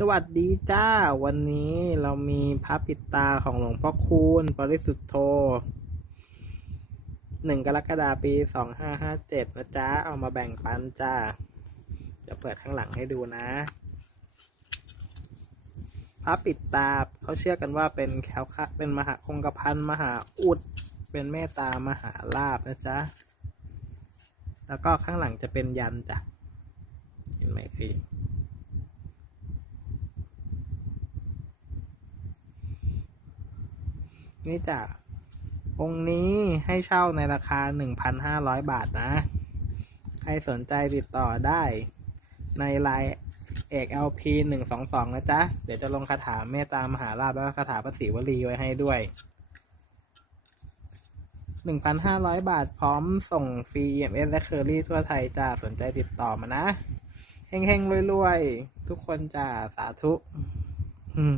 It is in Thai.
สวัสดีจ้า วันนี้เรามีพระปิดตาของหลวงพ่อคูณปริสุทธโธหนึ่งกรกฎาปีสองห้าห้าเจ็ดนะจ๊ะ เอามาแบ่งปันจ้า จะเปิดข้างหลังให้ดูนะ พระปิดตาเขาเชื่อกันว่าเป็นแคล้วคลาดเป็นมหาคงกระพันมหาอุด เป็นเมตตามหาลาบนะจ๊ะ แล้วก็ข้างหลังจะเป็นยันจ้ะ เห็นไหมเอ่ นี่จ้ะองค์นี้ให้เช่าในราคา 1,500 บาทนะ ใครสนใจติดต่อได้ในไลน์เอก LP 122นะจ๊ะ เดี๋ยวจะลงคาถาเมตตามหาลาภแล้วคาถาภาษีวลีไว้ให้ด้วย 1,500 บาทพร้อมส่งฟรี EMS และเคอรี่ทั่วไทยจ้าสนใจติดต่อมานะ เฮงๆรวยๆ ทุกคนจ้าสาธุ อืม